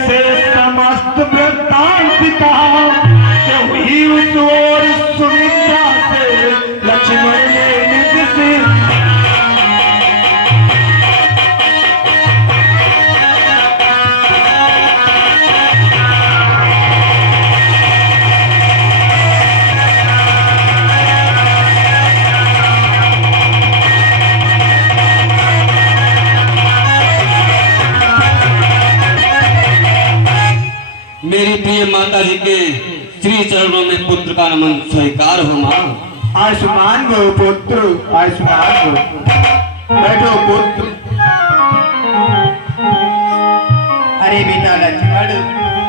से समस्त वृत्तांत कहा कि हुई उस ओर सुमित्रा से लक्ष्मण ने निज से मेरी प्रिय माता जी के श्री चरणों में पुत्र का नमन स्वीकार हो मां। आयुष्मान गो पुत्र, आयुष्मान गो। बैठो पुत्र। अरे बेटा लक्ष्मण,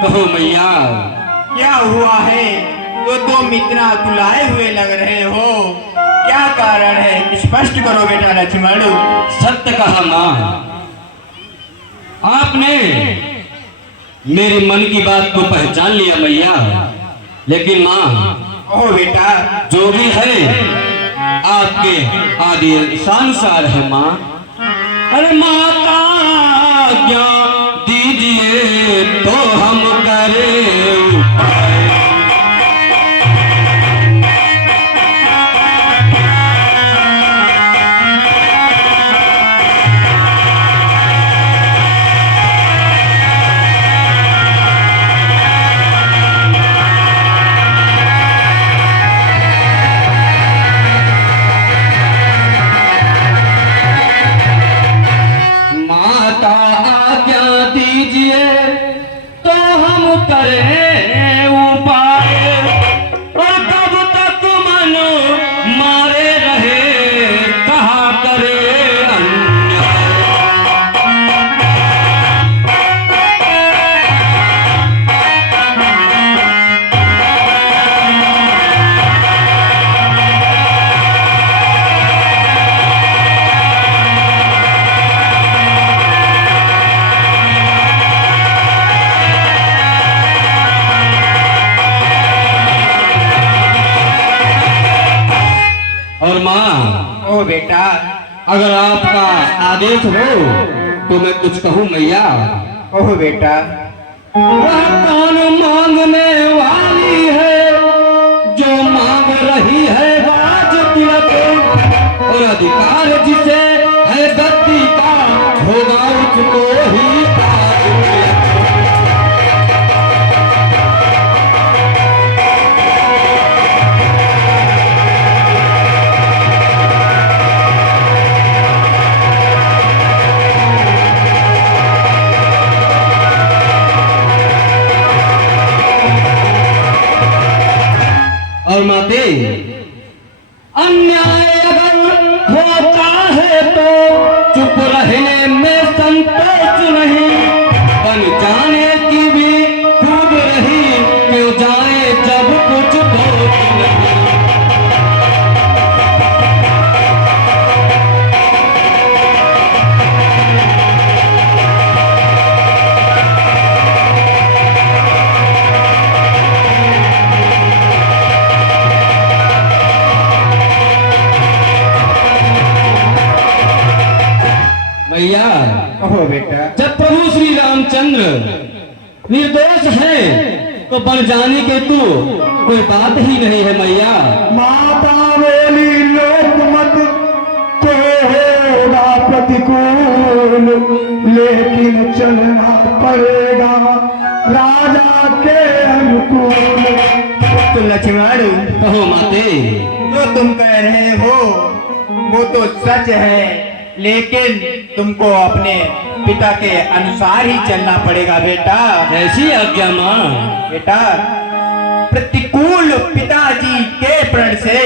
कहो मैया, क्या हुआ है? तो तुम इतना तुलाए हुए लग रहे हो, क्या कारण है? स्पष्ट करो बेटा लक्ष्मण। सत्य कहा मां, आपने मेरे मन की बात को पहचान लिया मैया। लेकिन मां, कहो बेटा। जो भी है आपके आदेशानुसार है मां। अरे माता क्या दीजिए तो हम करें उपाय। करें उपाय, और कब तक मन मारे रहे, कहा करे अन्याय। और मां, ओ बेटा, अगर आपका आदेश हो तो मैं कुछ कहूँ मैया। कहो बेटा। वह कौन मांगने वाली है जो मांग रही है राज तिलक, और अधिकार जिसे है गद्दी का होगा उसको ही ताज तिलक। और माते, अन्याय अगर होता है तो चुप रहने में संतोष नहीं, बन जाने की भी खूब रही, क्यों जाए जब कुछ दोष नहीं। भैया, कहो बेटा। जब प्रभु श्री रामचंद्र निर्दोष है तो बन जाने के तू कोई बात ही नहीं है मैया। माता बोली लोकमत तो होगा प्रतिकूल, लेकिन चलना पड़ेगा राजा के अनुकूल। तो लक्ष्मण, कहो माते। जो तुम कह रहे हो वो तो सच है, लेकिन तुमको अपने पिता के अनुसार ही चलना पड़ेगा बेटा। ऐसी आज्ञा मां। बेटा, प्रतिकूल पिताजी के प्रण से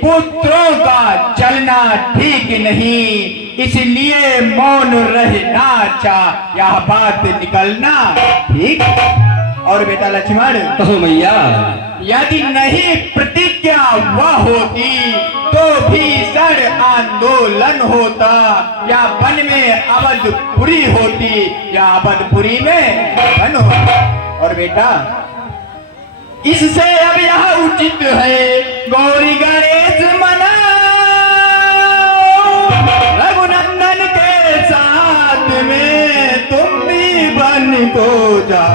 पुत्रों का चलना ठीक नहीं, इसलिए मौन रहना चाह यह बात निकलना ठीक। और बेटा लक्ष्मण, कहो मैया। यदि नहीं प्रतिज्ञा वह होती तो भीषण आंदोलन होता, या वन में अवधपुरी होती, या अवधपुरी में वन होता। और बेटा, इससे अब यह उचित है गौरी गणेश मनाओ, रघुनंदन के साथ में तुम भी बन को जा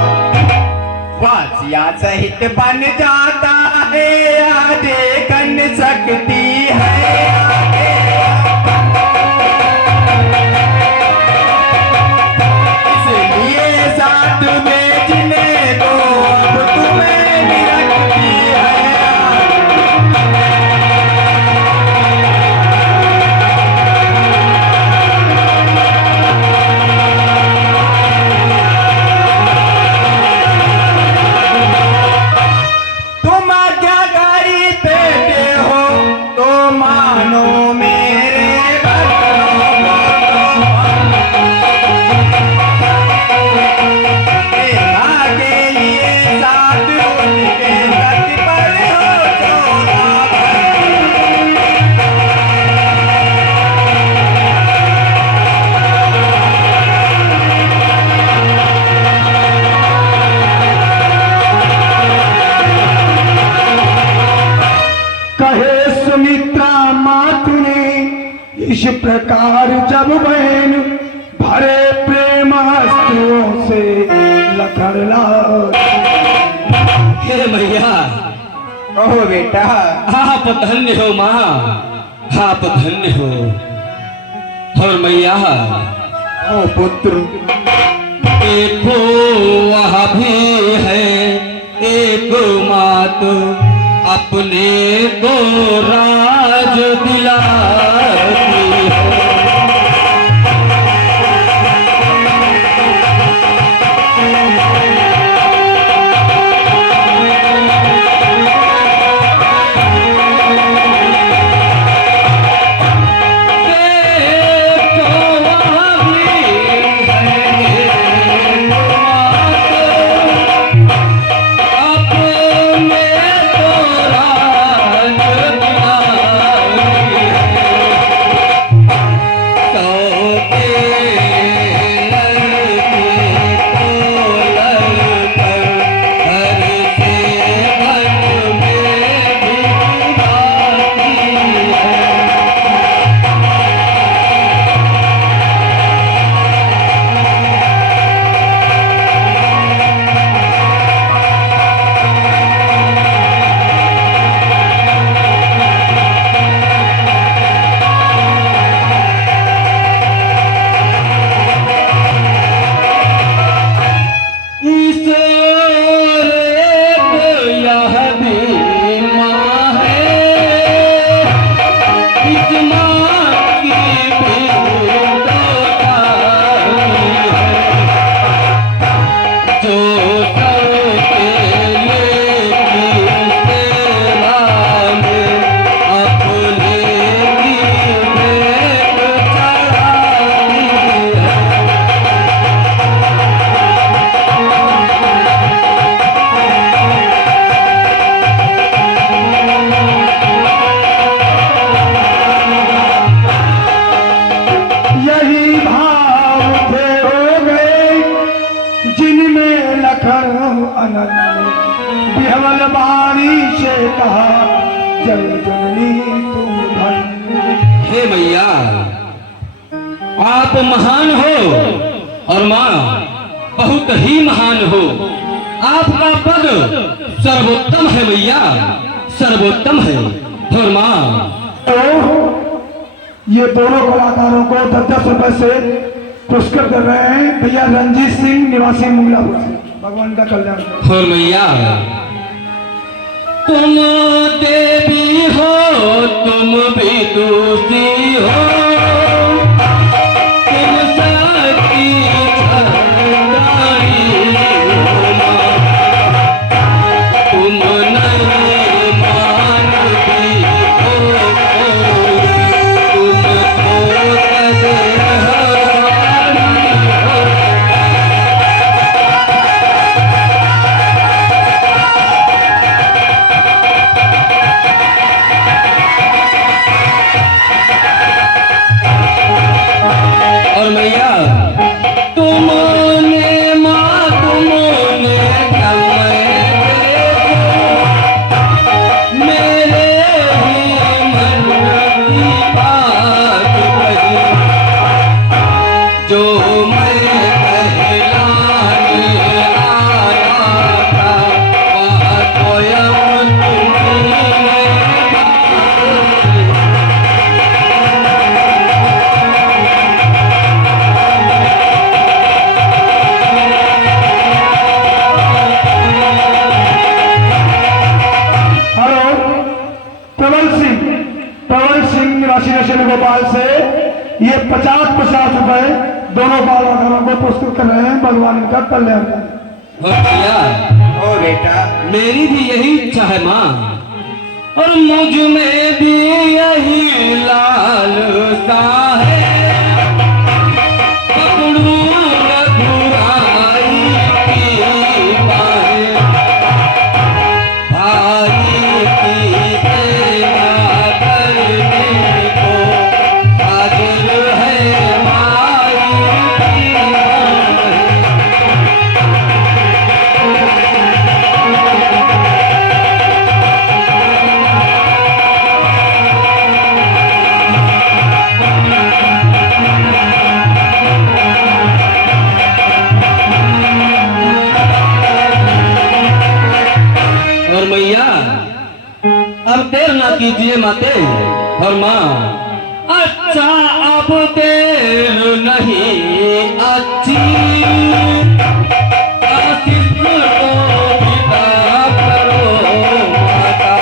वासिया सहित बन जाता है, आधे कन सकती है। इसलिए साथ में जिन्हें तो अब तुम्हें भी रखती है। तुम आज्ञाकारी बेटे हो तो मानो मेरे वचनों को। आगे लिए साथ उनके सच पर हो चोला भर। कहे सुमित्रा मातु ने इस प्रकार जब बहन भरे प्रेम अस्त्रों से लखड़ला। हे मैया, कहो बेटा। आप धन्य हो माँ, आप धन्य हो। और मैया, ओ पुत्र, देखो वह भी है एक मात अपने को राज दिलाती है। बिहवल बाणी से कहा जय जननी तुम धन्य। हे मैया, आप महान हो और माँ बहुत ही महान हो। आपका पद सर्वोत्तम है मैया, सर्वोत्तम है। और माँ, तो ये दोनों कलाकारों को 10-10 रुपए से पुरस्कृत कर रहे हैं भैया रंजीत सिंह निवासी मुंगलापुर से। भगवान का कल्याण करें। और मैया, तुम देवी हो, तुम भी दूसरी हो, तुम सती छलनाई हो माँ। तुम नहीं मानती हो, तुम तो निवासी नशेन गोपाल से ये 50-50 रुपए दोनों बालकों को पुरस्कृत कर रहे हैं। भगवान का कल्याण करें। और भैया ओ बेटा, मेरी भी यही इच्छा है माँ, और मुझ में भी यही लालसा है, पकड़ूं रघुराई की बाहें, भाई की सेवा करने को हाजिर है माई की बाहें। और मैया अब देर ना कीजिए माते और माँ। अच्छा अब देर नहीं अच्छी, आशीष को विदा करो माता,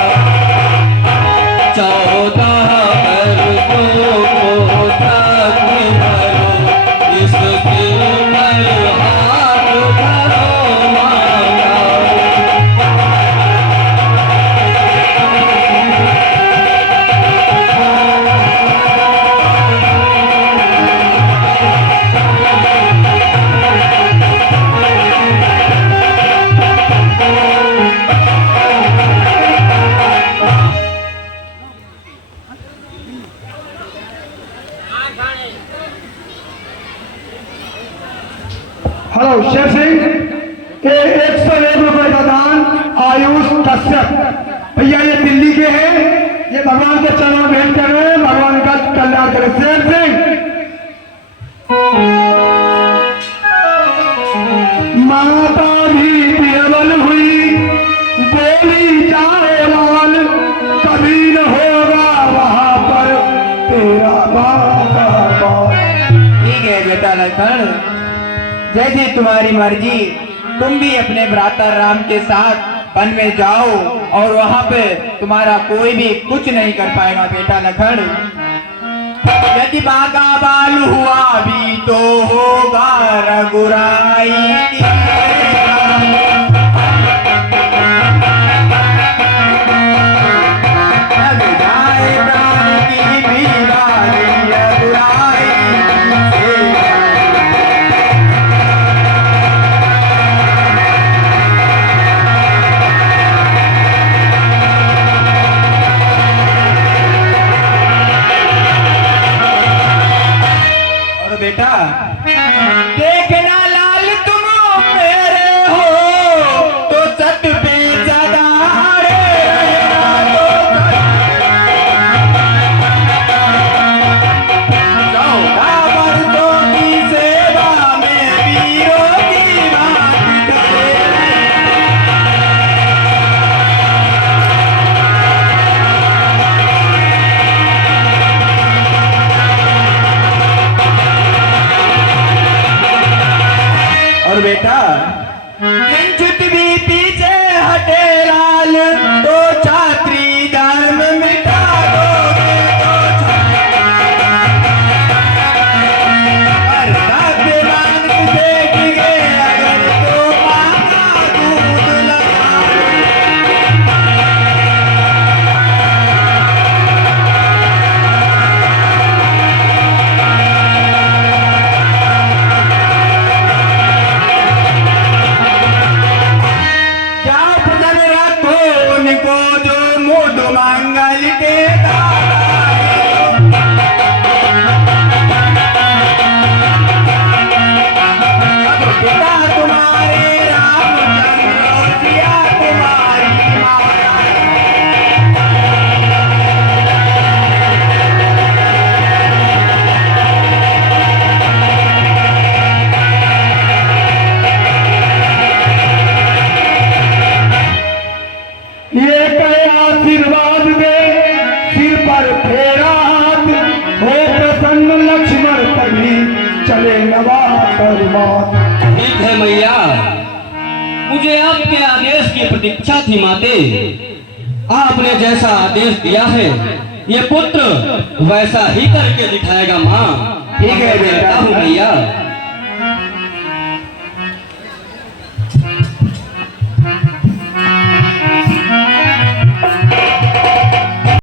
14 वर्षों को साथी भरो, इस दिल पर हाथ धरो माता। हेलो शेर सिंह, ये 101 रुपए का दान आयुष कश्यप भैया, ये दिल्ली के हैं, ये भगवान के चरणों में भेंट कर रहे हैं। भगवान का कल्याण करें। शेर सिंह, माता भी विह्वल हुई, बोली जाए लाल, कभी न होगा वहां पर तेरा बाबा बाल। ठीक है बेटा लखन, जैसी तुम्हारी मर्जी। तुम भी अपने भ्राता राम के साथ वन में जाओ और वहां पे तुम्हारा कोई भी कुछ नहीं कर पाएगा बेटा लखन। यदि बाका बाल हुआ भी तो होगा रघुराई की। लग जाए प्राण की भी बारी रघुराई से। बेटा देखना लाल तुम मेरे हो तो सत पे सदा अड़े रहना, तो 14 वर्षों की सेवा में वीरों की बात करे। और बेटा किंचित भी पीछे हटे लाल, तो छात्री धर्म मिटा दोगे, तो भगवान से टिके अगर तो मांगा दूध लगा। क्या पसंद रखो उनको जो मुद मंगल के दाता है। अब पिता तुम्हारे रामचंद्र और सिया तुम्हारी माता है। ये कहे आशीर्वाद दे, सिर पर फेरा हाथ, हो प्रसन्न लक्ष्मण कभी चले नवा कर मौत। ठीक है मैया, मुझे आपके आदेश की प्रतीक्षा थी माते। आपने जैसा आदेश दिया है ये पुत्र वैसा ही करके दिखाएगा माँ। ठीक है बेटा। हूँ भैया।